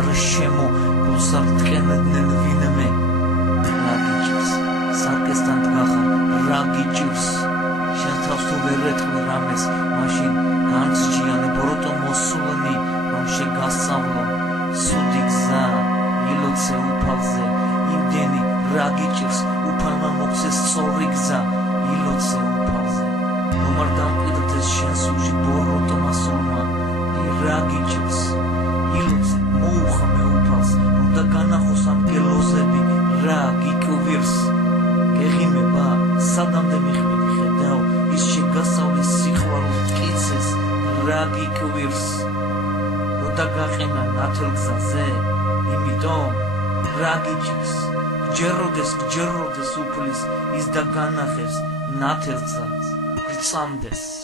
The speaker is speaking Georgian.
არა შემო გულსარტყენდნენ ვინმე რა გიჭირს სარკესთან დგახარ რა გიჭირს შენ თავს თუ ვერ ეტყვი რამეს მაშინ განსჯიანე ბოროტო მოსულნი რომ შეგასწავლო სუდი გზა ილოცე უფალზე იმდენი რა გიჭირს უფალმა მოგცეს სწორი გზა ილოცე უფალზე რომ არ დამკვიდრდეს შენ სულში ბოროტო მასულმა რა გიჭირს ილოცე მოუხმე უფალს რომ და განახოს ანგელოზები რა გიკვირს გეღიმება სადამდე მიხვედი ხედავ ის შეგასწავლის სიყვარულს მტკიცეს რა გიკვირს რომ და გაყენა ნათელ გზაზე იმიტომ რა გიჭირს გჯეროდეს უფლის ის და განახებს ნათელ გზას გწამდეს